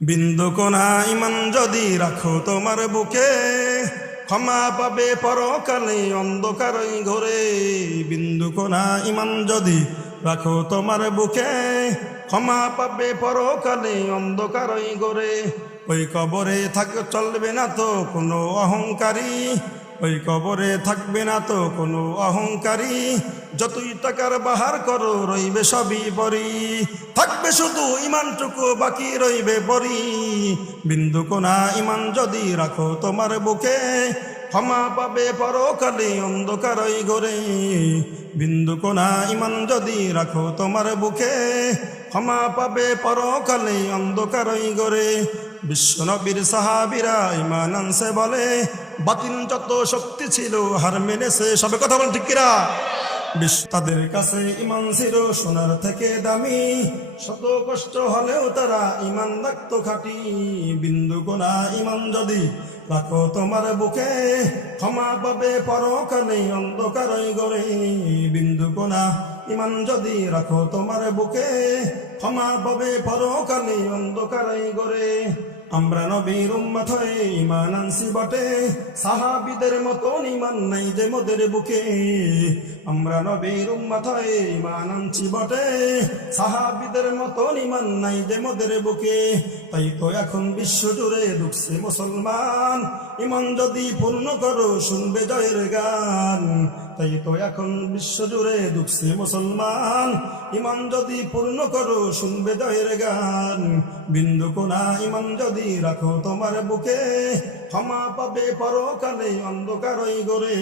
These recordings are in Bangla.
বিন্দু কোনা ইমান যদি রাখো তোমার বুকে, ক্ষমা পাবে পরকালে অন্ধকারই ঘরে। বিন্দু কোনা ইমান যদি রাখো তোমার বুকে, ক্ষমা পাবে পরকালে অন্ধকারই ঘরে। ওই কবরে চলবে না তো কোনো অহংকারী, ওই কবরে থাকবে না তো কোনো অহংকারী। যতই টাকার বাহার করো রইবে সবই বরি, থাকবে শুধু ইমানটুকু বাকি রইবে বরি। বিন্দু কোনা ইমান যদি রাখো তোমার বুকে, ক্ষমা পাবে পরকালে অন্ধকারই ঘরে। বিন্দু কোনা ইমান যদি রাখো তোমার বুকে, ক্ষমা পাবে পরকালে অন্ধকারই ঘরে। বিশ্বনবীর সাহাবীরা ইমান আনছে বলে, বাতিল যত শক্তি ছিল হার মেনেছে সবে। কথা বল ঠিক কিনা? তাদের কাছে ইমান ছিল সোনার থেকে দামি, শত কষ্ট হলেও তারা ইমান রাখতো খাঁটি। বিন্দু কোনা ইমান যদি রাখো তোমার বুকে, ক্ষমা পাবে পরকালে অন্ধকারই ঘরে। বিন্দু কোনা ইমান যদি রাখো তোমার বুকে, ক্ষমা পাবে পরকালে অন্ধকারই ঘরে। আমরা নবীর উম্মত হয়ে ইমান আনছি বটে, সাহাবীদের মতন ইমান নাই যে মোদের বুকে। আমরা নবীর উম্মত হয়ে ইমান আনছি বটে, সাহাবীদের মতন ইমান নাই যে মোদের বুকে। তাই তো এখন বিশ্ব জুড়ে ঢুকছে মুসলমান, ইমান যদি পূর্ণ করো শুনবে জয়ের গান। তাই তো এখন বিশ্ব জুড়ে ঢুকছে মুসলমান, ইমান যদি পূর্ণ করো শুনবে জয়ের গান। বিন্দু কোনা ইমান যদি রাখো তোমার বুকে, ক্ষমা পাবে পরকালে অন্ধকারই ঘরে।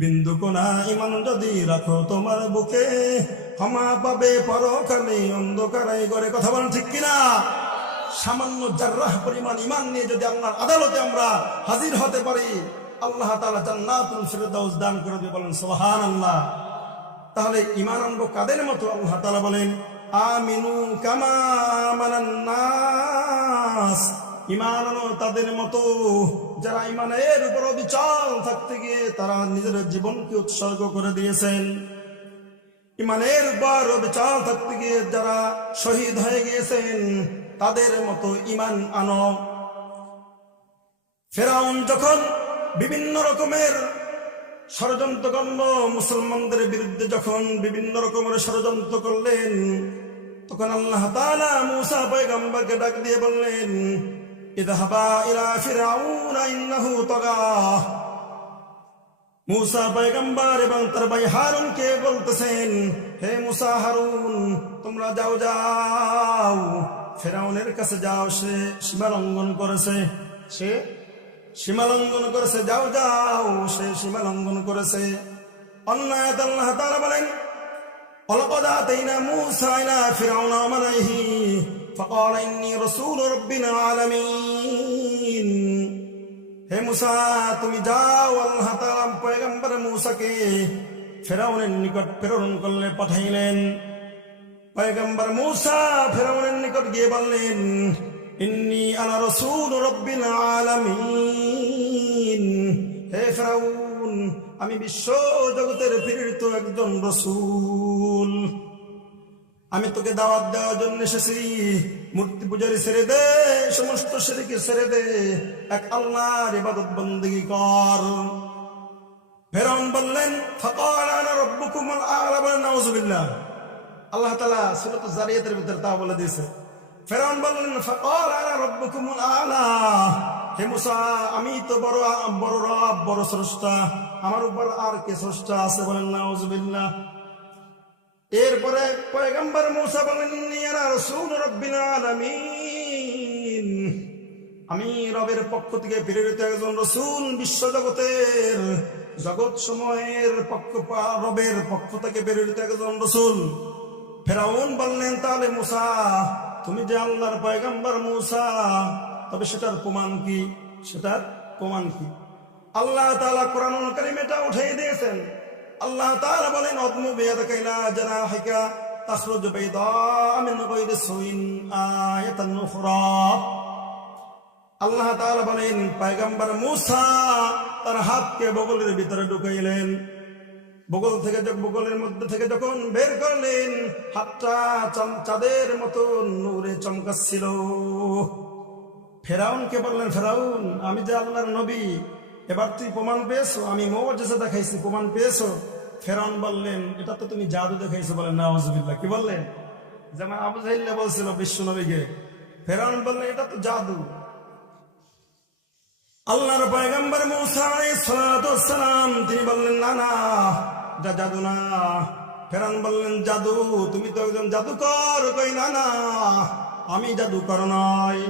বিন্দু কোনা ইমান যদি রাখো তোমার বুকে, ক্ষমা পাবে পরকালে অন্ধকারই ঘরে। কথা বলেন ঠিক কিনা? সামান্য জাররাহ পরিমাণ ইমান নিয়ে যদি আল্লাহর আদালতে আমরা হাজির হতে পারি, আল্লাহ তাআলা জান্নাতুল ফিরদাউস দান করে দেবেন। বলেন সুবহানাল্লাহ। তাহলে ইমান আনবো কাদের মতো? আল্লাহ তাআলা বলেন, আমিনু কামা আমানান নাস। ইমান আনো তাদের মতো যারা ইমানের উপর অবিচল থাকতে গিয়ে তারা নিজের জীবনকে উৎসর্গ করে দিয়েছেন। ইমানের উপর অবিচল থাকতে গিয়ে যারা শহীদ হয়ে গিয়েছেন তাদের মতো ইমান আনো। ফেরাউন যখন বিভিন্ন রকমের ষড়যন্ত্র করল, মুসলমানদের বিরুদ্ধে যখন বিভিন্ন রকমের ষড়যন্ত্র করলেন, তখন আল্লাহ তাআলা মূসা পয়গম্বরকে ডাক দিয়ে বললেন, ইযহাবা ইলা ফিরআউনা ইন্নাহু তাগা। মূসা পয়গম্বর এবং তার ভাই হারুনকে বলতেছেন, হে মূসা, হারুন, তোমরা যাও যাও ফেরাউনের কাছে যাও, সে সীমা লঙ্ঘন করেছে, সে সীমা লঙ্ঘন করেছে, যাও যাও সে সীমা লঙ্ঘন করেছে। অন্যায় আল্লাহ তাআলা বলেন, ওয়ালাকাদ আতাইনা মূসা ইলা ফিরআউনা ওয়া মালাইহি ফাকালা ইন্নী রাসূলু রাব্বিল আলামিন। হে মূসা, তুমি যাও। আল্লাহ তাআলা পয়গম্বর মূসাকে ফেরাউনের নিকট প্রেরণ করলে, পাঠাইলেন। পয়গম্বর মূসা ফেরাউনের নিকট গিয়ে বললেন, ইন্নী আনা রাসূলু রাব্বিল আলামিন। হে ফেরাউন, আমি বিশ্ব জগতের প্রেরিত একজন রাসূল। আমি তোকে দাওয়াত দেওয়ার জন্য এসেছি। মূর্তি পূজারি ছেড়ে দে, সমস্ত শিরক ছেড়ে দে, এক আল্লাহর ইবাদত বন্দেগী কর। ফেরাউন বললেন, ফাকালা আনা রাব্বুকুমুল আ'লা। বলেন নাউযুবিল্লাহ। আল্লাহ তাআলা সূরাতুজ জারিয়াতের ভিতরে তা বলে দিয়েছে। ফেরাউন বললেন, ফাকালা আনা রাব্বুকুমুল আ'লা। হে মূসা, আমি তো বড় বড় রব, বড় স্রষ্টা, আমার উপর আর কে স্রষ্টা আছে? বলেন নাউযুবিল্লাহ। এরপরে পয়গম্বর মূসা বলেন, ইন্নী আনা রাসূলু রাব্বিল আলামিন। আমি রবের পক্ষ থেকে প্রেরিত একজন রাসূল, বিশ্ব জগতের জগৎ সমূহের রবের পক্ষ থেকে প্রেরিত একজন রাসূল। ফেরাউন বললেন, তাহলে মূসা, তুমি যে আল্লাহর পয়গম্বর মূসা, তবে সেটার প্রমাণ কি? সেটার প্রমাণ কি? আল্লাহ তাআলা কোরআনুল কারীমে এটা উঠিয়ে দিয়েছেন। আল্লাহ তাআলা বলেন, অদমু বিয়াদাকা ইলা জানাহিকা তাখরুজু বাইদা মিন গায়রি সুইন আয়াতান উখরা। আল্লাহ তাআলা বলেন, পয়গম্বর মূসা তার হাতকে বগলের ভিতরে ঢুকাইলেন। বগলের মধ্যে থেকে যখন বের করলেন, হাতটা চাঁদের মতো নূরে চমকাচ্ছিল। ফেরাউনকে বললেন, ফেরাউন, আমি যে আল্লাহর নবী, এবার তুই প্রমাণ পেয়েছো, আমি মুজিজা দেখাইছি, প্রমাণ পেয়েছো? ফেরাউন বললেন, এটা তো তুমি জাদু দেখাইছো। বলেন নাউজুবিল্লাহ। কি বললেন? যেমন আবু জাহেল বলছিল বিশ্ব নবীকে, ফেরাউন বললেন এটা তো জাদু। আল্লাহর পয়গম্বর মূসা আলাইহিস সালাতু ওয়াস সালাম তিনি বললেন, না না, এটা জাদু না। ফেরাউন বললেন, জাদু? তুমি তো একজন জাদুকর। কই, না না, আমি জাদুকর নই।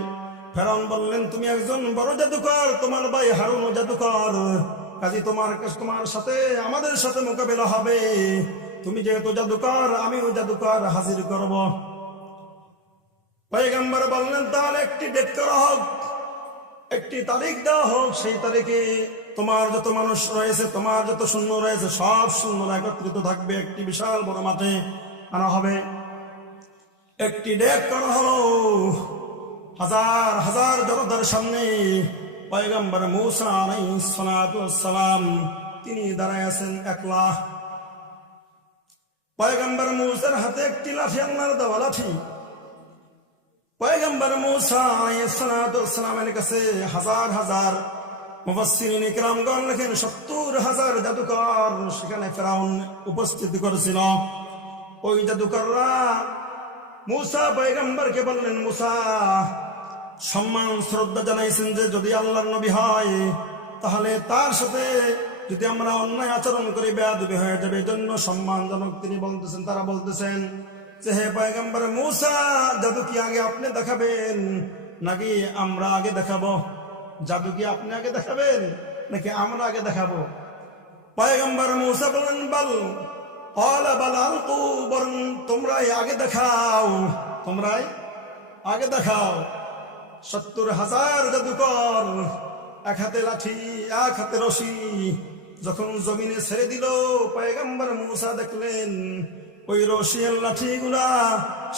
ফেরাউন বললেন, তুমি একজন বড় জাদুকর, তোমার ভাই হারুনও জাদুকর, কাজী তোমার সাথে আমাদের সাথে মোকাবেলা হবে। তুমি যেহেতু জাদুকর, আমিও জাদুকর হাজির করব। পয়গম্বর বললেন, তাহলে একটি ডেট করা হোক, একটি তারিখ দেওয়া হোক, সেই তারিখে তোমার যত মানুষ রয়েছে, তোমার যত সৈন্য রয়েছে, সব সৈন্যরা একত্রিত থাকবে, একটি বিশাল বড় মাঠে আনা হবে। একটি ডেট করা হলো, হাজার হাজার জনতার সামনে পয়গম্বর মূসা আলাইহিস সালাতু ওয়াস সালাম তিনি দাঁড়ায় আছেন একলা। পয়গম্বর মূসার হাতে একটি লাঠি, আল্লাহর দেওয়া লাঠি। পয়গম্বর মূসা আলাইহিস সালাতু ওয়াস সালামের কাছে হাজার হাজার মুফাসসিরিন ইকরামগণ লেখেন ৭০,০০০ জাদুকর সেখানে ফেরাউন উপস্থিত করেছিল। ওই জাদুকররা মূসা পয়গম্বরকে বললেন, মূসা, সম্মান শ্রদ্ধা জানাইছেন যে যদি আল্লাহর নবী হয় তাহলে তার সাথে যদি আমরা অন্যায় আচরণ করি বেয়াদবি হয়ে যাবে, এজন্য সম্মানজনক তিনি বলতেছেন। তারা বলতেছেন যে, হে পয়গম্বর মূসা, জাদু কি আগে আপনি দেখাবেন নাকি আমরা আগে দেখাবো? জাদু কি আপনি আগে দেখাবেন নাকি আমরা আগে দেখাবো? পয়গম্বর মূসা বলেন, বল অলা বাল আলকু, বরং তোমরাই আগে দেখাও, তোমরাই আগে দেখাও। ৭০,০০০ জাদুকর, এক হাতে লাঠি, এক হাতে রশি, যখন জমিনে ছেড়ে দিল, পয়গম্বর মূসা দেখলেন ওই রশিয়ার লাঠিগুলা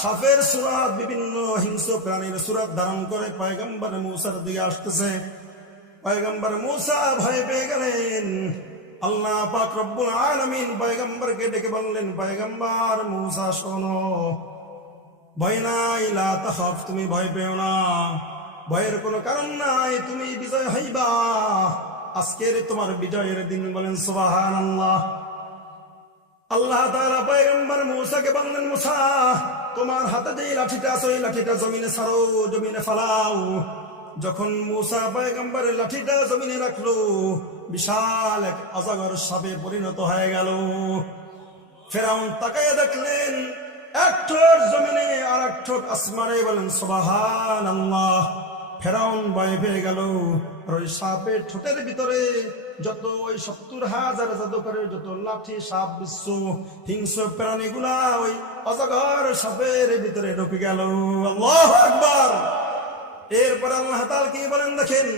সাপের সুরাত, বিভিন্ন হিংস্র প্রাণীর সুরাত ধারণ করে পয়গম্বর মূসার দিকে আসতেছে। পয়গম্বর মূসা ভয় পেয়ে গেলেন। আল্লাহ পাক রব্বুল আলামিন পয়গম্বরকে ডেকে বললেন, পয়গম্বর মূসা শোনো, ভয় নাই, লা তাখাফ, তুমি ভয় পেও না, ভয়ের কোনো কারণ নাই, তুমি বিজয় হইবা, আজকের তোমার বিজয়ের দিন। বলেন সুবহানাল্লাহ। আল্লাহ তাআলা পয়গম্বর মূসাকে বললেন, মূসা, তোমার হাতে যে লাঠিটা আছে ওই লাঠিটা জমিনে ছাড়ো, জমিনে ফালাও। যখন মূসা পয়গম্বরের লাঠিটা জমিনে রাখলো, বিশাল এক অজগর সাপে পরিণত হয়ে গেল। ফেরাউন তাকায় দেখলেন এক ঠোঁট জমিনে আর এক ঠোঁট আসমানে। বলেন সুবহানাল্লাহ। ফেরাউন ভয় পেয়ে গেল। আর ওই সাপের ঠোঁটের ভিতরে যত ওই ৭০,০০০ জাদুকরের যত লাঠি, সাপ, বিশ্ব হিংস্র প্রাণীগুলা ওই অজগর সাপের ভিতরে ঢুকে গেল। আল্লাহু আকবার। এরপর আল্লাহ তাআলা কি বলেন দেখেন,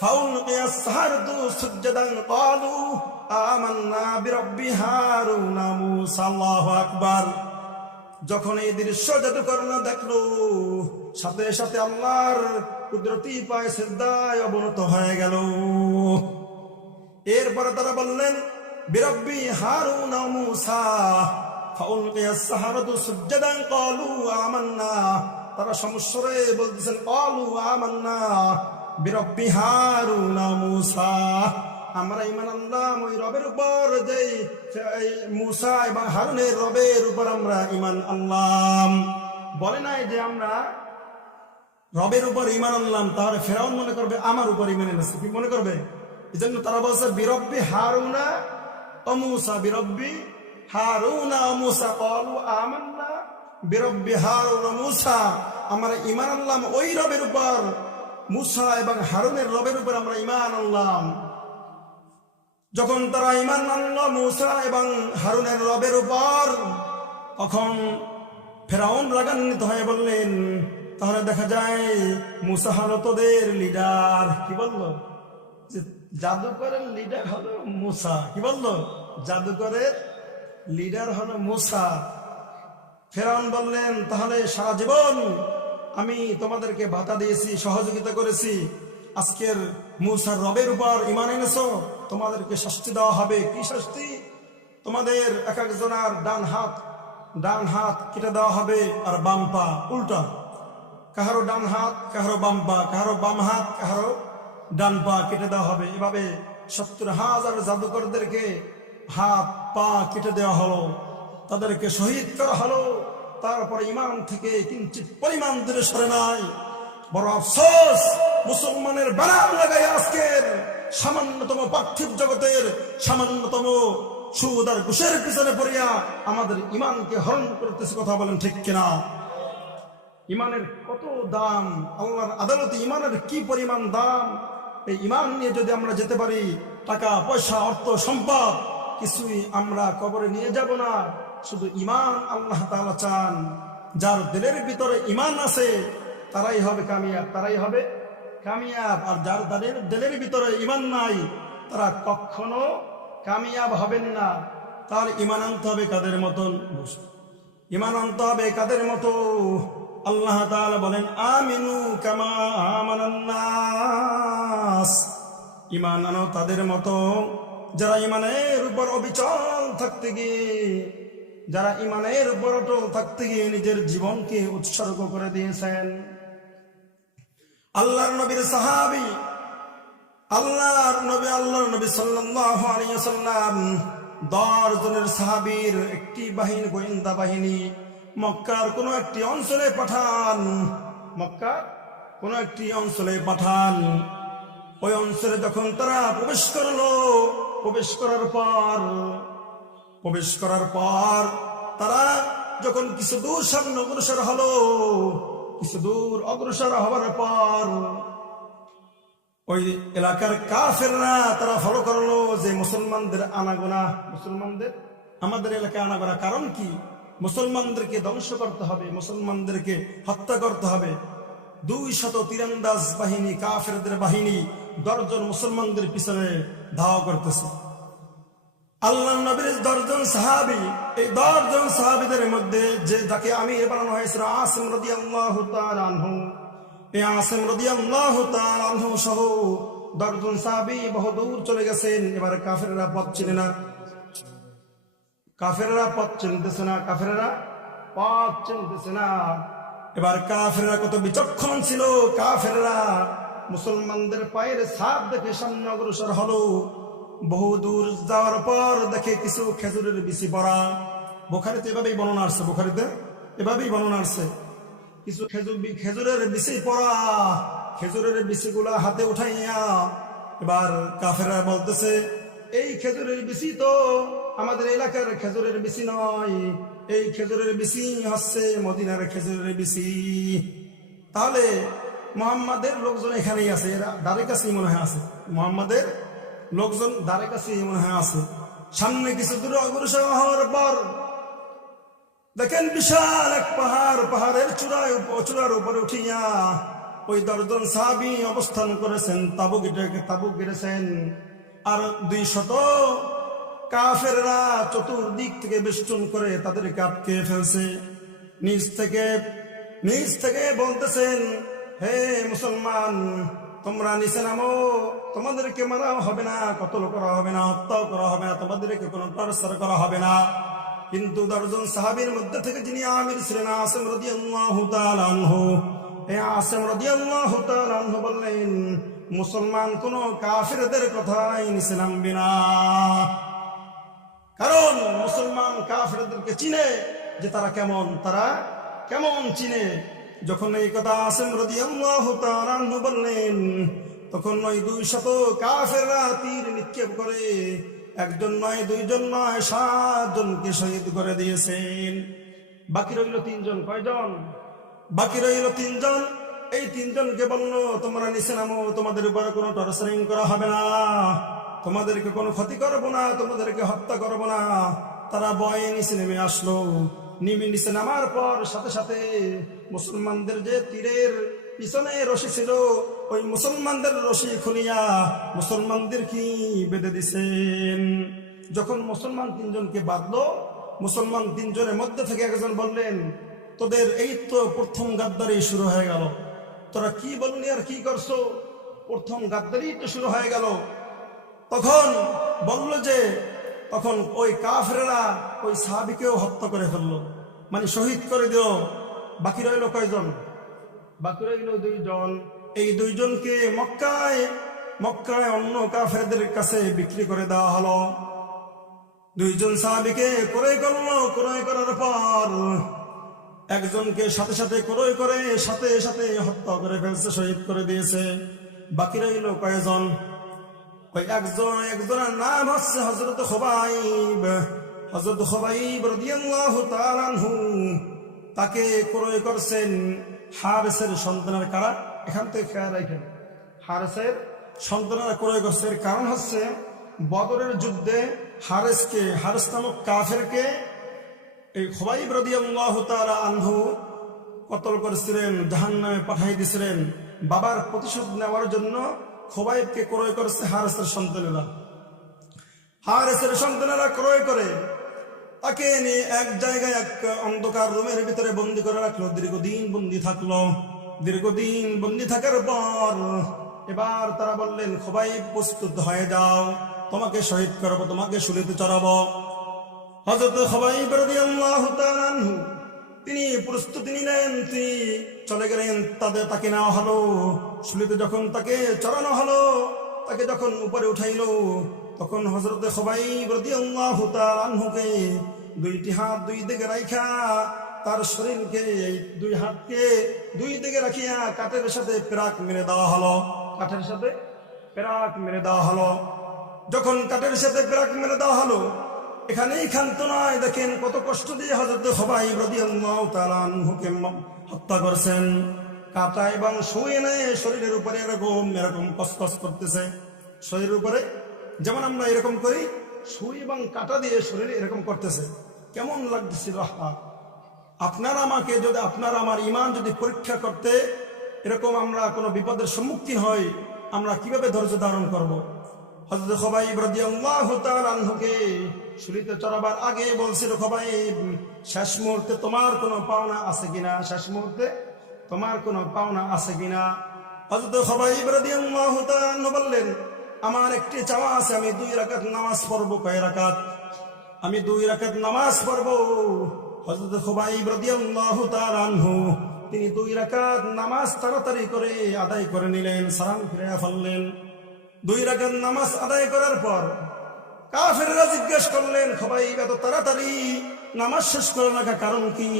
ফাউলকিয়াস সাহারাতু সুজদান ক্বালু আমান্না বিরাব্বি হারুন মূসা। আল্লাহু আকবার। যখন এই দৃশ্য জাদুকররা দেখলো, সাথে সাথে আল্লাহর কুদরতি পায়ে সিজদায় অবনত হয়ে গেল। এরপরে তারা বললেন, বিরাব্বি হারুন মূসা। ফাউলকিয়াস সাহারাতু সুজদান ক্বালু আমান্না। তারা সমস্বরে বলতেছেন, ক্বালু আমান্না বিরাব্বি হারুন মূসা। আমরা ঈমান আনলাম ওই রবের উপর, যে মূসা এবং হারুনের রবের উপর আমরা ঈমান আনলাম। বলে নাই যে আমরা রবের উপর ঈমান আনলাম, তাহলে ফেরাউন মনে করবে আমার উপর ঈমান এনেছে, কি মনে করবে? এজন্য তারা বলছে বিরব্বি হারুনা ও মূসা, বিরব্বি হারুনা ও মূসা। ক্বালু আমান্না বিরব্বি হারুন ও মূসা। আমরা ঈমান আনলাম ওই রবের উপর, মূসা এবং হারুনের রবের উপর আমরা ঈমান আনলাম। যখন তারা ঈমান আনল মূসা এবং হারুনের রবের উপর, তখন ফেরাউন রাগান্বিত হয়ে বললেন, তাহলে দেখা যায় মূসা হলো তোদের লিডার। কি বললো? যে জাদুকরের লিডার হলো মূসা। কি বললো? জাদুকরের লিডার হলো মূসা। ফেরাউন বললেন, তাহলে সারা জীবন আমি তোমাদেরকে ভাতা দিয়েছি, সহযোগিতা করেছি, আজকের মূসার রবের উপর ঈমান এনেছো, তোমাদেরকে শাস্তি দেওয়া হবে। কি শাস্তি? তোমাদের এক একজনের ডান হাত কেটে দেওয়া হবে, আর বাম পা উল্টা, কাহারো ডান হাত কাহারো বাম পা, কাহারো বাম হাত কাহারো ডান পা কেটে দেওয়া হবে। এভাবে 70,000 জাদুকরদেরকে হাত পা কেটে দেওয়া হলো, তাদেরকে শহীদ করা হলো। তারপরে ইমান থেকে কিঞ্চিত পরিমাণ দূরে সরে নাই। বড় আফসোস, মুসলমানের ব্যানার লাগাই আজকের সামান্যতম পার্থিব জগতের সামান্যতম সুদ আর ঘুষের পিছনে পড়িয়া আমাদের ইমানকে হরণ করতেছে। কথা বলেন ঠিক কিনা? ইমানের কত দাম, আল্লাহর আদালতে ইমানের কি পরিমাণ দাম। এই ইমান নিয়ে যদি আমরা যেতে পারি, টাকা পয়সা অর্থ সম্পদ কিছুই আমরা কবরে নিয়ে যাব না। শুধু ইমান আল্লাহ তাআলা চান, যার দিলের ভিতরে ইমান আছে তারাই হবে কামিয়াব, তারাই হবে কামিয়াব। আর যার দিলের ভিতরে ইমান নাই তারা কখনো কামিয়াব হবেন না। তার ইমান আনতে হবে কাদের মতন? ইমান আনতে হবে কাদের মতো? আল্লাহ তাআলা বলেন, আমিনু কামা আমানান নাস। ইমান আনো তাদের মতো যারা ইমানের উপর অবিচল থাকতে গিয়ে, যারা ইমানের উপর অটল থাকতে গিয়ে নিজের জীবনকে উৎসর্গ করে দিয়েছেন। আল্লাহর নবীর সাহাবী, আল্লাহর নবী সাল্লাল্লাহু আলাইহি ওয়াসাল্লাম 10 জনের সাহাবীর একটি বাহিনী, গোয়েন্দা বাহিনী মক্কার কোন একটি অঞ্চলে পাঠান। মক্কার কোন একটি অঞ্চলে পাঠান। ওই অঞ্চলে যখন তারা প্রবেশ করলো, প্রবেশ করার পর তারা যখন কিছু দূর সামনে অগ্রসর হলো, কিছু দূর অগ্রসর হওয়ার পর ওই এলাকার কাফেররা তারা ফলো করলো যে মুসলমানদের আনাগোনা, মুসলমানদের আমাদের এলাকায় আনাগোনা কারণ কি? মুসলমানদেরকে ধ্বংস করতে হবে, মুসলমানদেরকে হত্যা করতে হবে। 200 তীরন্দাজ বাহিনী, কাফেরদের বাহিনী 10 জন মুসলমানদের পিছনে ধাওয়া করতেছে। আল্লাহর নবীর 10 জন সাহাবী, এই 10 জন সাহাবীদের মধ্যে যে যাকে আমির বানানো হয়েছিল আসিম রাদিয়াল্লাহু তাআলা আনহু, এই আসিম রাদিয়াল্লাহু তাআলা আনহু সহ 10 জন সাহাবী বহুদূর চলে গেছেন। এবার কাফেররা পথ চিনে না, কাফেররা পথ চিনতেছে না, কাফেররা পথ চিনতেছে না। এবার কাফেররা কত বিচক্ষণ ছিল, কাফেররা মুসলমানদের পায়ের ছাপ দেখে সামনে অগ্রসর হলো। বহু দূর যাওয়ার পর দেখে কিছু খেজুরের বিচি পড়া। বুখারীতে এভাবেই বর্ণনা আসছে, বুখারীতে এভাবেই বর্ণনা আসছে। কিছু খেজুরের বিচি পড়া, খেজুরের বিচিগুলা হাতে উঠাইয়া এবার কাফেররা বলতেছে, এই খেজুরের বিচি তো আমাদের এলাকার খেজুরের বিচি নয়, এই খেজুরের বিচি হচ্ছে মদিনার খেজুরের বিচি। তাহলে মুহাম্মাদের লোকজন এখানেই আছে, এরা দ্বারের কাছেই মনে হয় আছে, মুহাম্মাদের লোকজন দ্বারের কাছেই মনে হয় আছে। সামনে কিছু দূর অগ্রসর হওয়ার পর দেখেন বিশাল এক পাহাড়, পাহাড়ের চূড়ার উপরে উঠিয়া ওই 10 জন সাহাবী অবস্থান করেছেন, তাবুক গেড়েছেন। আর 200 কাফেররা চতুর্দিক থেকে বেষ্টন করে তাদেরকে আটকে ফেলছে। নিচ থেকে বলতেছেন, হে মুসলমান, তোমরা নিচে নামো, তোমাদেরকে মারা হবে না, কতল করা হবে না, হত্যাও করা হবে না, তোমাদেরকে কোনো টর্চার করা হবে না। কিন্তু 10 জন সাহাবীর মধ্যে থেকে যিনি আমির ছিলেন আসিম রাদিয়াল্লাহু তাআলা আনহু, এই আসিম রাদিয়াল্লাহু তাআলা আনহু বললেন, মুসলমান কোন কাফেরদের কথাই নিচে নামবে না, কারণ মুসলমান কাফেরদেরকে চিনে যে তারা কেমন চিনে। যখন এই কথা আসিম রাদিয়াল্লাহু তাআলা আনহু বললেন, তখন ওই 200 কাফেররা তীর নিক্ষেপ করে 1 জন নয়, 2 জন নয়, 7 জনকে শহীদ করে দিয়েছেন। বাকি রইল 3 জন। কয়জন? বাকি রইল 3 জন। এই 3 জনকে বললো, তোমরা নিচে নামো, তোমাদের উপরে কোনো টর্চারিং করা হবে না, তোমাদেরকে কোনো ক্ষতি করবো না, তোমাদেরকে হত্যা করবো না। তারা ভয়ে নিচে নেমে আসলো। নিচে নামার পর সাথে সাথে মুসলমানদের যে তীরের পিছনে রশি ছিল, ওই মুসলমানদের রশি খুলিয়া মুসলমানদের কি বেঁধে দিছেন। যখন মুসলমান 3 জনকে বাঁধলো, মুসলমান 3 জনের মধ্যে থেকে একজন বললেন, তোদের এই তো প্রথম গাদ্দারি শুরু হয়ে গেল, তোরা কি বললি আর কি করছো, প্রথম গাদ্দারি তো শুরু হয়ে গেল। তখন তখন ওই কাফেররা ওই সাহাবীকেও হত্যা করে ফেললো, মানে শহীদ করে দিল। বাকি রইল কয়জন? বাকি রইল 2 জন। এই 2 জনকে মক্কায় অন্য কাফেরদের কাছে বিক্রি করে দেওয়া হলো। 2 জন সাহাবীকে ক্রয় করলো। ক্রয় করার পর একজনকে সাথে সাথে ক্রয় করে সাথে সাথে হত্যা করে ফেলছে, শহীদ করে দিয়েছে। বাকি রইল কয়জন? ওই একজনের নাম হচ্ছে হযরত খুবাইব রাদিয়াল্লাহু তাআলা আনহু। তাকে ক্রয় করছেন হারেসের সন্তানের কারা? এখান থেকে খেয়াল রাখেন, হারেসের সন্তানেরা ক্রয় করছে। এর কারণ হচ্ছে বদরের যুদ্ধে হারেস নামক কাফেরকে এই খুবাইব রাদিয়াল্লাহু তাআলা আনহু কতল করেছিলেন, জাহান্নামে পাঠিয়ে দিয়েছিলেন। বাবার প্রতিশোধ নেওয়ার জন্য খুবাইবকে ক্রয় করেছে হারেসের সন্তানেরা ক্রয় করে তাকে নিয়ে এক জায়গায় এক অন্ধকার রুমের ভিতরে বন্দি করে রাখলো। দীর্ঘদিন বন্দি থাকার পর এবার তারা বললেন, খুবাইব প্রস্তুত হয়ে যাও, তোমাকে শহীদ করব, তোমাকে শুলিতে চড়াবো। হযরত খুবাইব রাদিয়াল্লাহু তাআলা আনহু তিনি প্রস্তুতি নিলেন, তিনি চলে গেলেন। তাকে নেওয়া হলো শুলিতে। যখন তাকে চড়ানো হলো, তাকে যখন উপরে উঠাইলো, তখন হযরত খুবাইব রাদিয়াল্লাহু তাআলা আনহুকে 2টি হাত 2 দিকে রাখা, তার শরীরকে 2 হাতকে 2 দিকে রাখিয়া কাঠের সাথে পেরাক মেরে দেওয়া হলো। যখন কাঠের সাথে পেরাক মেরে দেওয়া হলো, এখানেই ক্ষান্ত নয়। দেখেন কত কষ্ট দিয়ে হযরত খুবাইব রাদিয়াল্লাহু তাআলা আনহুকে হত্যা করছেন। কাটা এবং শুয়ে নেয় শরীরের উপরে এরকম কসকস করতেছে। শরীরের উপরে যেমন আমরা এরকম করি, সুই এবং কাটা দিয়ে শরীরে এরকম করতেছে। কেমন লাগতেছিল! আপনারা আমার ঈমান যদি পরীক্ষা করতে এরকম আমরা কোনো বিপদের সম্মুখীন হই, আমরা কিভাবে ধৈর্য ধারণ করব? হযরত খুবাইব রাদিয়াল্লাহু তাআলা আনহুকে শুলিতে চড়াবার আগে বলছিল, খুবাইব, শেষ মুহূর্তে তোমার কোনো পাওনা আছে কিনা? হযরত খুবাইব রাদিয়াল্লাহু তাআলা আনহু বললেন, আমার একটি চাওয়া আছে, আমি 2 রাকাত নামাজ পড়বো। কয় রাকাত? আমি 2 রাকাত নামাজ পড়বো। হযরত খুবাইব রাদিয়াল্লাহু তাআলা আনহু তিনি 2 রাকাত নামাজ তাড়াতাড়ি করে আদায় করে নিলেন, সালাম ফিরে ফেললেন। 2 রাকাত নামাজ আদায় করার পর কাফেররা জিজ্ঞেস করলেন, খুবাইব এত তাড়াতাড়ি নামাজ শেষ করে রাখা কারণ কি?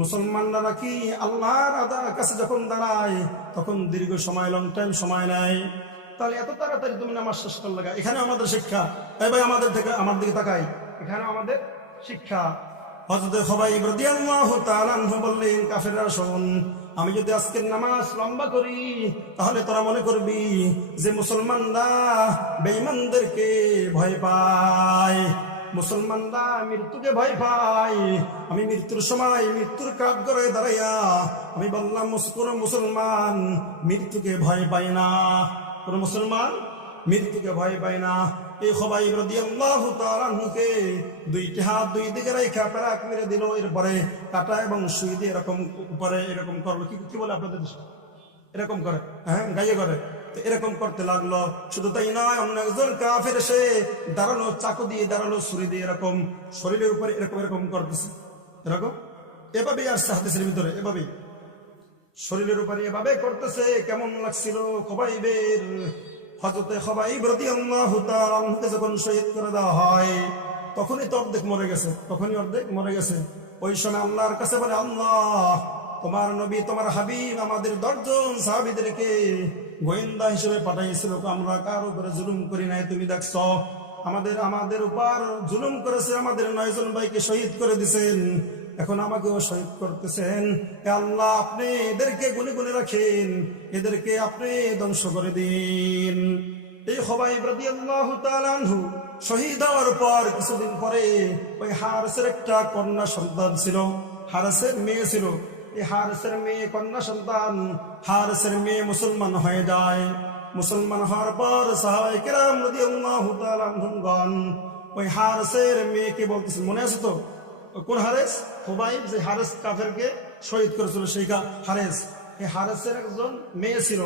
মুসলমানরা নাকি আল্লাহর কাছে যখন দাঁড়ায় তখন দীর্ঘ সময়, লং টাইম সময় নেয়, তাহলে এত তাড়াতাড়ি তুমি নামাজ শেষ করে লাগা। এখানে আমাদের শিক্ষা। ভাই আমার দিকে তাকাই, এখানে আমাদের শিক্ষা। হযরত খুবাইব রাদিয়াল্লাহু তাআলা আনহু বললেন, কাফেররা শোন, আমি যদি আজকের নামাজ লম্বা করি তাহলে তোরা মনে করবি যে মুসলমানরা বেঈমানদেরকে ভয় পায়, মুসলমানরা মৃত্যুকে ভয় পায়। আমি মৃত্যুর সময় মৃত্যুর কাঠগড়ায় দাঁড়াইয়া আমি বললাম, কোন মুসলমান মৃত্যুকে ভয় পায় না, কোন মুসলমান মৃত্যুকে ভয় পায় না। এই খুবাইব রাদিয়াল্লাহু তাআলা আনহুকে 2টি হাত 2 দিকে রাখা পেরাক মেরে দিল। এরপরে কাটা এবং সুই দিয়ে এরকম উপরে এরকম করলো। কি বলে আপনাদের এরকম করে? হ্যাঁ, গায়ে করে। তো এরকম করতে লাগলো। শুধু তাই নয়, অন্য একজন কাফের এসে দাঁড়ালো, চাকু দিয়ে দাঁড়ালো, ছুরি দিয়ে এরকম শরীরের উপরে এরকম করতেছে। এভাবেই আসছে হাদিসের ভিতরে, এভাবেই শরীরের উপরে এভাবে করতেছে। কেমন লাগছিল খুবাইবের? হযরত খুবাইব রাদিয়াল্লাহু তাআলা আনহুকে যখন শহীদ করে দেওয়া হয়, তখনই তো অর্ধেক মরে গেছে। ওই সময় আল্লাহর কাছে বলে, আল্লাহ, তোমার নবী, তোমার হাবিব আমাদের 10 জন সাহাবীদেরকে গোয়েন্দা হিসেবে পাঠাইছিল, আমরা কার উপরে জুলুম করি নাই, তুমি দেখছো আমাদের উপর জুলুম করেছে, আমাদের 9 জন ভাইকে শহীদ করে দিয়েছেন, এখন আমাকেও শহীদ করতেছেন। হে আল্লাহ, আপনি এদেরকে গুনে গুনে রাখেন, এদেরকে আপনি ধ্বংস করে দিন। এই খুবাইব রাদিয়াল্লাহু তাআলা আনহু শহীদ হওয়ার পর কিছুদিন পরে ওই হারেসের একটা কন্যা সন্তান ছিল, হারেসের মেয়ে ছিল। এই হারেসের মেয়ে, কন্যা সন্তান হারেসের মেয়ে মুসলমান হয়ে যায়। মুসলমান হওয়ার পর সাহাবায়ে কেরাম রাদিয়াল্লাহু তাআলা আনহুগণ ওই হারেসের মেয়েকে বলতেছেন, মনে আছে তো? কোন হারেস? খুবাইব যে হারেস কাফেরকে শহীদ করেছিল, সেই হারেস। এই হারেসের একজন মেয়ে ছিল,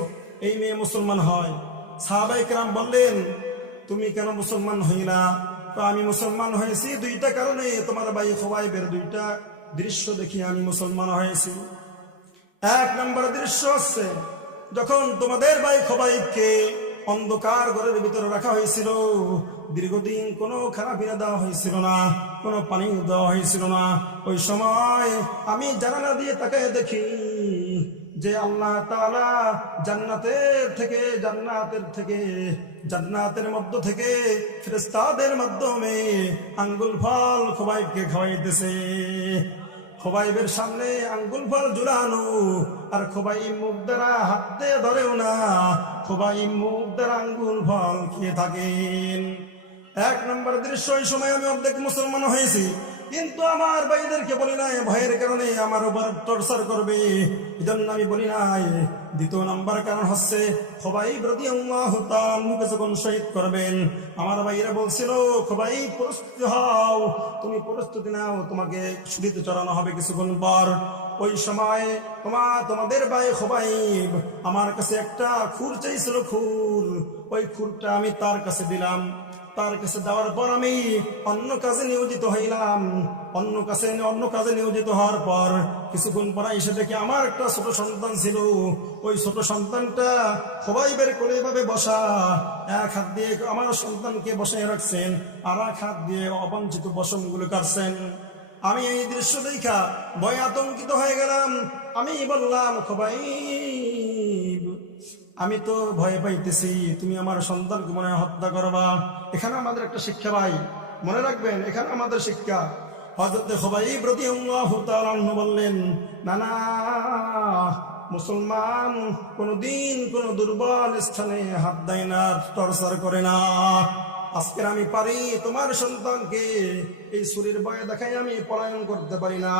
এই মেয়ে মুসলমান হয়। সাহাবায়ে কেরাম বললেন, তুমি কেন মুসলমান হইলা? তো আমি মুসলমান হয়েছি দুইটা কারণে, তোমার ভাই খোবাইবের দুইটা দৃশ্য দেখি আমি মুসলমান হয়েছি। এক নম্বর দৃশ্য হচ্ছে যখন তোমাদের ভাই খোবাইবকে অন্ধকার ঘরের ভিতরে রাখা হয়েছিল, দীর্ঘদিন কোনো খানাপিনা দেওয়া হয়েছিল না, কোনো পানি দেওয়া হয়েছিল না। ওই সময় আমি জানালা দিয়ে তাকায় দেখি যে আল্লাহ তাআলা জান্নাতের মধ্য থেকে ফেরেশতাদের মাধ্যমে আঙ্গুল ফল খোবাইবকে খাওয়াইতেছে। খোবাইবের সামনে আঙ্গুল ফল ঝুলানো, আর খোবাইব মুখ দ্বারা হাত দিয়ে ধরেও না, খোবাইব মুখ দ্বারা আঙ্গুল ফল খেয়ে থাকেন। এক নম্বর দৃশ্য। এই সময় আমি অর্ধেক মুসলমান হয়েছি, কিন্তু আমার ভাইদেরকে বলি নাই, ভয়ের কারণে আমার উপর টর্চার করবে, এজন্য আমি বলি নাই। দ্বিতীয় নাম্বার কারণ হচ্ছে খোবাইব রাদিয়াল্লাহু তাআলা যখন শহীদ করবেন, আমার ভাইরা বলছিল খোবাইব প্রস্তুতি হও, তুমি প্রস্তুতি নাও, তোমাকে ছুরিতে চড়ানো হবে কিছুক্ষণ পর। ওই সময় তোমাদের ভাই খোবাইব আমার কাছে একটা খুর চাইছিল, খুর। ওই খুরটা আমি তার কাছে দিলাম। তার কাছে দেওয়ার পর আমি অন্য কাজে নিয়োজিত হইলাম। অন্য কাজে নিয়োজিত হওয়ার পর কিছুক্ষণ পর এসে দেখি আমার একটা ছোট সন্তান ছিল। ওই ছোট সন্তানটা খোবাইবের কোলে এভাবে বসা, এক হাত দিয়ে আমার সন্তানকে বসায় রাখছেন, আর এক হাত দিয়ে অবাঞ্ছিত বসনগুলো কাটছেন। আমি এই দৃশ্য দেখা ভয়ে আতঙ্কিত হয়ে গেলাম। আমি বললাম, খোবাইব, আমি তো ভয় পাইতেছি, তুমি আমার সন্তানকে মনে হয় হত্যা করবা। এখানে আমাদের একটা শিক্ষা ভাই, মনে রাখবেন, এখানে আমাদের শিক্ষা। হযরত খোবাইব রাদিয়াল্লাহু তাআলা আনহু বললেন, না না, মুসলমান কোনদিন কোন দুর্বল স্থানে হাত দেয় না, টর্চার করে না। আজকের আমি পারি তোমার সন্তানকে এই ছুরির ভয়ে দেখাই আমি পলায়ন করতে পারি না,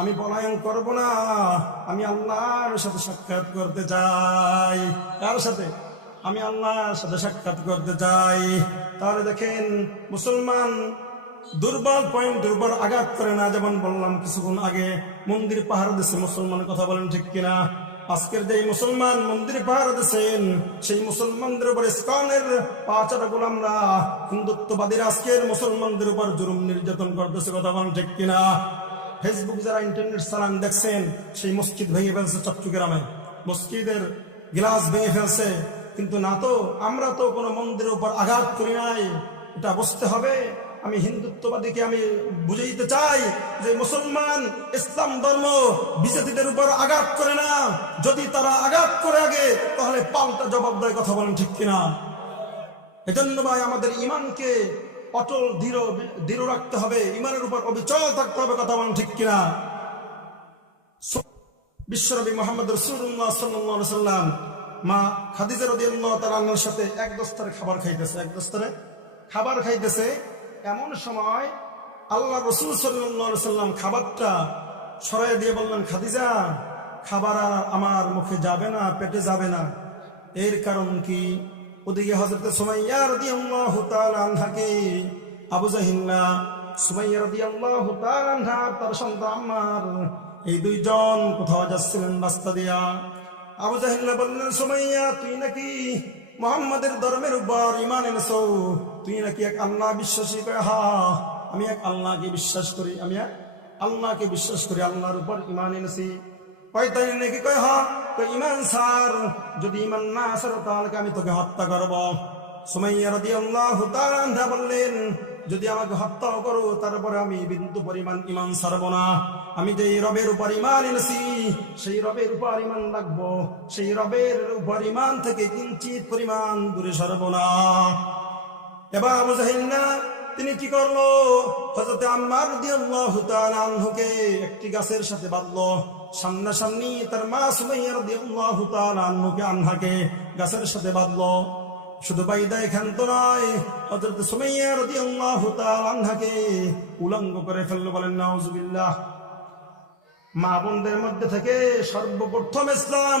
আমি পলায়ন করব না। আমি আল্লাহর সাথে সাক্ষাৎ করতে চাই। কার সাথে? আমি আল্লাহর সাথে সাক্ষাৎ করতে চাই। তাহলে দেখেন, মুসলমান দুর্বল পয়েন্টের উপর আঘাত করে না। যেমন বললাম কিছুক্ষণ আগে, মন্দির পাহারা দিচ্ছে মুসলমানের, কথা বলেন ঠিক কিনা? আজকের যে মুসলমান মন্দির পাহারা দিচ্ছেন, সেই মুসলমানদের উপর ইসলামের পাঁচটা গোলামরা, হিন্দুত্ববাদীরা আজকের মুসলমানদের উপর জুলুম নির্যাতন করতেছে, কথা বলেন ঠিক কিনা? ফেসবুক যারা ইন্টারনেট চালান দেখছেন, সেই মসজিদ ভেঙে ফেলছে চট্টগ্রামে, মসজিদের গ্লাস ভেঙে ফেলছে। কিন্তু না, তো আমরা তো কোনো মন্দিরের উপর আঘাত করি নাই, এটা বুঝতে হবে। আমি হিন্দুত্ববাদীকে আমি বুঝাইতে চাই যে মুসলমান ইসলাম ধর্ম বিজেপিদের উপর আঘাত করে না। যদি তারা আঘাত করে আগে, তাহলে পাল্টা জবাব দেয়, কথা বলেন ঠিক কিনা? এজন্য ভাই আমাদের ইমানকে অটল দৃঢ় রাখতে হবে, ইমানের উপর অবিচল থাকতে হবে, কথা বলেন ঠিক কিনা? বিশ্বনবী মুহাম্মদ রাসূলুল্লাহ সাল্লাল্লাহু আলাইহি ওয়াসাল্লাম মা খাদিজা রাদিয়াল্লাহু তাআলা আনহার সাথে এক দস্তরে খাবার খাইতেছে। এমন সময় আল্লাহ রাসূল সাল্লাল্লাহু আলাইহি ওয়াসাল্লাম খাবারটা ছড়াই দিয়ে বললেন, খাদিজা, খাবার আর আমার মুখে যাবে না, পেটে যাবে না। এর কারণ কি? ওদিকে হযরত সুমাইয়া রাদিয়াল্লাহু তাআলা আনহাকে আবু জাহিল্লা, সুমাইয়া রাদিয়াল্লাহু তাআলা আনহা তার সন্তান আম্মার, এই দুইজন কোথাও যাচ্ছিলেন রাস্তা দিয়া। আবু জাহিল্লা বললেন, সুমাইয়া, তুই নাকি মুহাম্মাদের ধর্মের উপর ঈমান এনেছো, তুই নাকি এক আল্লাহ বিশ্বাসী? কয়, হ্যাঁ, আমি এক আল্লাহকে বিশ্বাস করি, আল্লাহর উপর ঈমান এনেছি। কয়, তাই নাকি? কয়, হ্যাঁ। কয়, ঈমান ছাড়, যদি ঈমান না ছাড়ো তাহলে আমি তোকে হত্যা করব। সুমাইয়া রাদিয়াল্লাহু তাআলা আনহা বললেন, যদি আমাকে হত্যা করো তারপরে আমি বিন্দু পরিমাণ ঈমান ছাড়ব না। আমি যে রবের উপর ঈমান এনেছি, সেই রবের উপর ঈমান রাখবো, সেই রবের উপর ঈমান থেকে কিঞ্চিত পরিমাণ দূরে সরব না। এবার আবু জাহিল না, তিনি কি করলো? হযরত আম্মার রাদিয়াল্লাহু তাআলা আনহুকে একটি গাছের সাথে বাঁধলো, সামনাসামনি তার মা সুমাইয়া রাদিয়াল্লাহু তাআলা আনহাকে গাছের সাথে বাঁধলো। শুধু বাইদা এখান তো নয়, হযরত সুমাইয়া রাদিয়াল্লাহু তাআলা আনহাকে উলঙ্গ করে ফেললো। বলেন নাউজুবিল্লাহ। মা বোনদের মধ্যে থেকে সর্বপ্রথম ইসলাম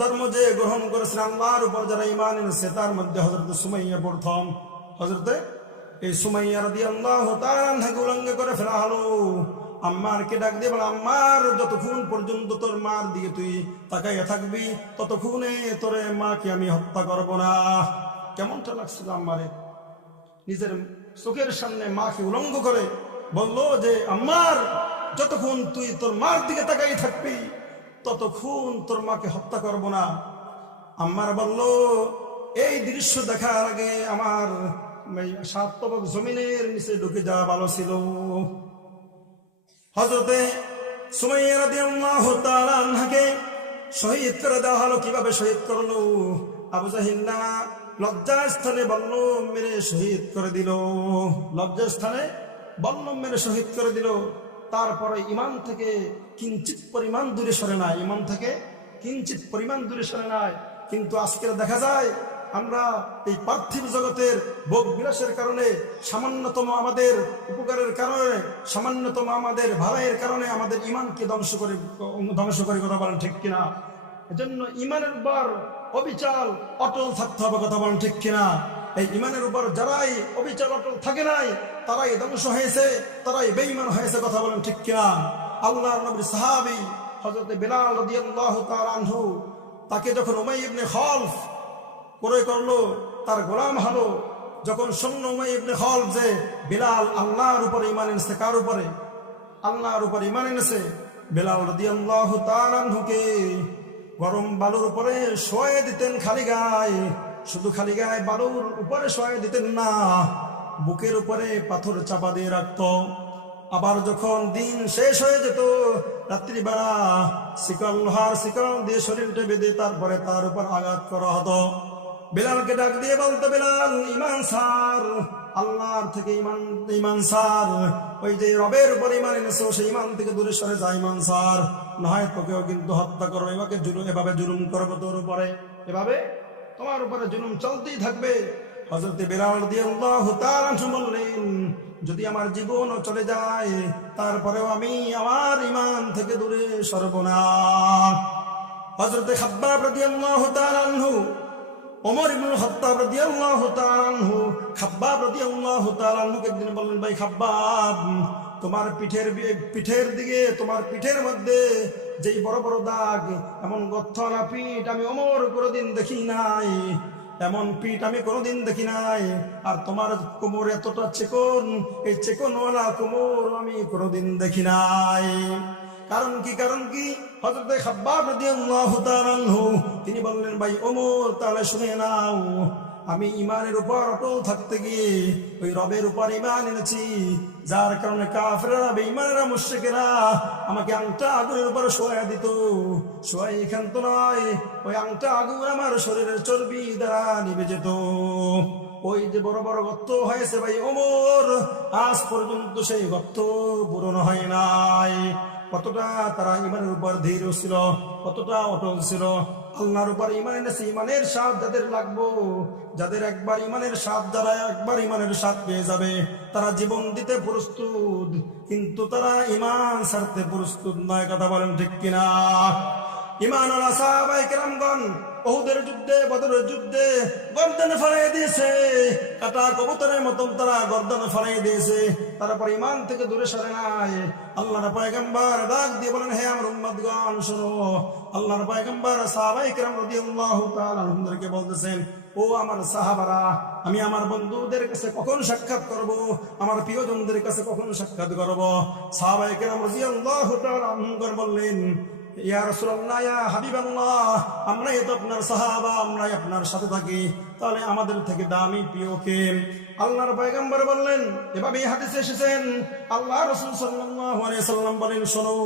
ধর্ম যে গ্রহণ করেছেন, আল্লাহর উপর যারা ঈমান এনেছে, তার মধ্যে হযরত সুমাইয়া প্রথম। হযরতে এই সুমাইয়া রাদিয়াল্লাহু তাআলা আনহাকে উলঙ্গ করে ফেলা হলো। আম্মারকে ডাক দিয়ে বলে, আম্মার, যতক্ষণ পর্যন্ত তোর মার দিকে তুই তাকাইয়া থাকবি, ততক্ষণে তোর মাকে আমি হত্যা করব না। কেমনটা লাগছিল আম্মারে? নিজের চোখের সামনে মাকে উলঙ্গ করে বলল যে আম্মার, যতক্ষণ তুই তোর মার দিকে তাকাই থাকবি ততক্ষণ তোর মাকে হত্যা করব না। আম্মার বলল, এই দৃশ্য দেখার আগে আমার সাত তবক জমিনের নিচে ঢুকে যাওয়া ভালো ছিল। হযরতে সুমাইয়া রাদিয়াল্লাহু তাআলা আনহাকে শহীদ করে দেওয়া হলো। কিভাবে শহীদ করলো? আবু জাহিল না লজ্জাস্থানে বলল মেরে শহীদ করে দিল। লজ্জাস্থানে বলল মেরে শহীদ করে দিল। তারপরে ইমান থেকে কিঞ্চিত পরিমাণ দূরে সরে নাই, ইমান থেকে কিঞ্চিত পরিমাণ দূরে সরে নাই। কিন্তু আজকে দেখা যায় আমরা এই পার্থিব জগতের ভোগ বিলাসের কারণে, সামান্যতম আমাদের উপকারের কারণে, সামান্যতম আমাদের ভালাইয়ের কারণে আমাদের ইমানকে ধ্বংস করি। কথা বলেন ঠিক কিনা? এজন্য ইমানের উপর অবিচল অটল থাকতে হবে। কথা বলেন ঠিক কিনা? এই ইমানের উপর যারাই অবিচল অটল থাকে নাই তারাই ধ্বংস হয়েছে, তারাই বেঈমান হয়েছে। কথা বলেন ঠিক কিনা? আল্লাহর নবীর সাহাবী হযরত বিলাল রাদিয়াল্লাহু তাআলা আনহু, তাকে যখন উমাইয়া ইবনে খালফ ক্রয় করলো, তার গোলাম হলো, যখন শুনল উমাইয়া ইবনে খালফ যে বিলাল আল্লাহর উপর ঈমান এনেছে, কার উপরে? আল্লাহর উপর ঈমান এনেছে, বিলাল রাদিয়াল্লাহু তাআলা আনহুকে গরম বালুর উপরে শোয়ে দিতেন খালি গায়ে। শুধু খালি গায়ে বালুর উপরে শোয়ে দিতেন না, বুকের উপরে পাথর চাপা দিয়ে রাখত। আবার যখন দিন শেষ হয়ে যেত, রাত্রিবেলা লোহার শিকল দিয়ে শরীরটা বেঁধে তারপরে তার উপর আঘাত করা হতো। বিলালকে ডাক দিয়ে বলতো, বিলাল ইমান সার, আল্লাহর থেকে ইমান সার, ওই যে রবের উপর ইমান এনেছো সেই ইমান থেকে দূরে সরে যায়, ইমান সার, না হয় তোকেও কিন্তু হত্যা করবো, এভাবে জুলুম করবো তোর উপরে, এভাবে তোমার উপরে জুলুম চলতেই থাকবে। হযরত বিলাল রাদিয়াল্লাহু তাআলা বললেন, যদি আমার জীবনও চলে যায় তারপরেও আমি আমার ঈমান থেকে দূরে সরব না। হযরত খাব্বাব রাদিয়াল্লাহু তাআলা আনহু, ওমর ইবনুল খাত্তাব রাদিয়াল্লাহু তাআলা আনহু, খাব্বাব রাদিয়াল্লাহু তাআলা আনহুকে একদিন বললেন, ভাই খাব্বাব, তোমার পিঠের দিকে, তোমার পিঠের মধ্যে যেই বড় বড় দাগ, এমন গর্তওয়ালা পিঠ আমি ওমর কোনোদিন দেখি নাই, এমন পিঠ আমি কোনোদিন দেখি নাই। আর তোমার কোমর এতটা চিকন, এই চিকনওয়ালা কোমর আমি কোনোদিন দেখি নাই। কারণ কি? কারণ কি? হযরত খাব্বাব রাদিয়াল্লাহু তাআলা আনহু তিনি বললেন, ভাই ওমর, তাহলে শুনে নাও, আমি ইমানের উপর অটল থাকতে গিয়ে ওই রবের উপর ইমান এনেছি, যার কারণে কাফেররা, বেঈমানেরা, মুশরিকেরা আমাকে আংটা আগুনের উপর শোয়া দিত। শোয়াই এখান তো নয়, ওই আংটা আগুন আমার শরীরের চর্বি দ্বারা নিভে যেত। ওই যে বড় বড় গর্ত হয়েছে ভাই ওমর, আজ পর্যন্ত সেই গর্ত পূরণ হয় নাই। কতটা তারা ইমানের উপর ধীর ছিল, কতটা অটল ছিল। আল্লাহর উপর ইমান এনেছে, ইমানের স্বাদ যাদের লাগবো, যাদের একবার ইমানের স্বাদ, যারা একবার ইমানের স্বাদ পেয়ে যাবে, তারা জীবন দিতে প্রস্তুত, কিন্তু তারা ইমান ছাড়তে প্রস্তুত নয়। কথা বলেন ঠিক কিনা? ঈমানওয়ালা সাহাবায়ে কেরামগণ উহুদের যুদ্ধে, বদরের যুদ্ধে গর্দান ফাড়াই দিয়েছে, কাটা কবুতরের মতন তারা গর্দান ফাড়াই দিয়েছে, তারপর ঈমান থেকে দূরে সরে নাই। আল্লাহর পয়গম্বর ডাক দিয়ে বলেন, হে আমার উম্মতগণ শোনো। আল্লাহর পয়গম্বর সাহাবায়ে কেরাম রাদিয়াল্লাহু তাআলা আনহুদেরকে বলতেছেন, ও আমার সাহাবারা, আমি আমার বন্ধুদের কাছে কখন সাক্ষাৎ করব, আমার প্রিয়জনদের কাছে কখন সাক্ষাৎ করব? সাহাবায়ে কেরাম রাদিয়াল্লাহু তাআলা আনহুগণ বললেন, ইয়া রাসূলুল্লাহ, ইয়া হাবিবাল্লাহ, আমরাই তো আপনার সাহাবা, আমরাই আপনার সাথে থাকি, তাহলে আমাদের থেকে দামি প্রিয় কে? আল্লাহর পয়গম্বর বললেন, এভাবে হাদিসে এসেছেন, আল্লাহ রাসূল সাল্লাল্লাহু আলাইহি সাল্লাম বলেন, শোনো,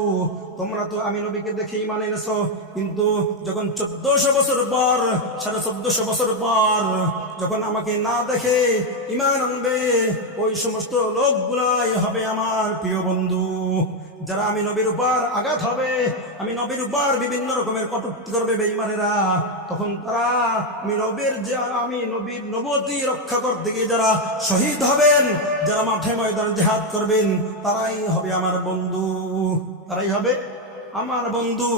তোমরা তো আমি নবীকে দেখে ঈমান এনেছো, কিন্তু যখন 1400 বছর পর, 1450 বছর পর যখন আমাকে না দেখে ঈমান আনবে, ওই সমস্ত লোকগুলাই হবে আমার প্রিয় বন্ধু। যারা আমি নবীর উপর আঘাত হবে, আমি নবীর উপর বিভিন্ন রকমের কটূক্তি করবে বেঈমানেরা, তখন তারা আমি নবীর নবুয়তি রক্ষা করতে গিয়ে যারা শহীদ হবেন, যারা মাঠে ময়দানে জিহাদ করবেন, তারাই হবে আমার বন্ধু, তারাই হবে আমার বন্ধু।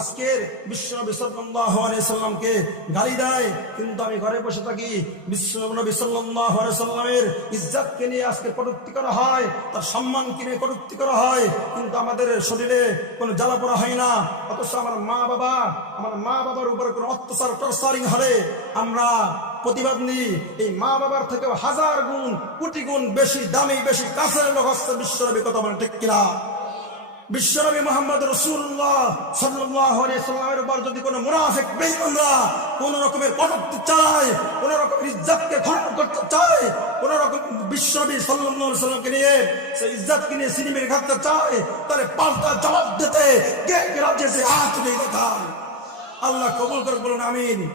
আজকের বিশ্বনবী সাল্লাল্লাহু আলাইহি সাল্লামকে গালি দেয়, কিন্তু আমি ঘরে বসে থাকি, বিশ্বনবী সাল্লাল্লাহু আলাইহি সাল্লামের ইজ্জতকে নিয়ে আজকে কটূক্তি করা হয়, তার সম্মানকে নিয়ে কটূক্তি করা হয়, কিন্তু আমাদের শরীরে কোনো জ্বালা পোড়া হয় না। অথচ আমার মা বাবার উপরে কোনো অত্যাচার টর্চারিং হলে আমরা প্রতিবাদ নিই, এই মা বাবার থেকেও হাজার গুণ কোটি গুণ বেশি দামি, বেশি কাছের লোক হচ্ছে বিশ্বনবী। কথা বলেন ঠিক কিনা? বিশ্বনবী মুহাম্মদ রাসূলুল্লাহ সাল্লাল্লাহু আলাইহি সাল্লামের উপর যদি কোনো মুনাফিক বেঈমানরা কোন রকমের কটূক্তি চায়, কোন রকমের ইজ্জতকে খনন করতে চায়, কোন রকম বিশ্বনবী সাল্লাল্লাহু আলাইহি সাল্লামকে নিয়ে সেই ইজ্জতকে নিয়ে সিনেমের ঘাটতে চায়, তাহলে পাল্টা জবাব দিতে কে কে রাজি আছে? হাত তুলে দেখান। আল্লাহ কবুল করে বলুন আমিন।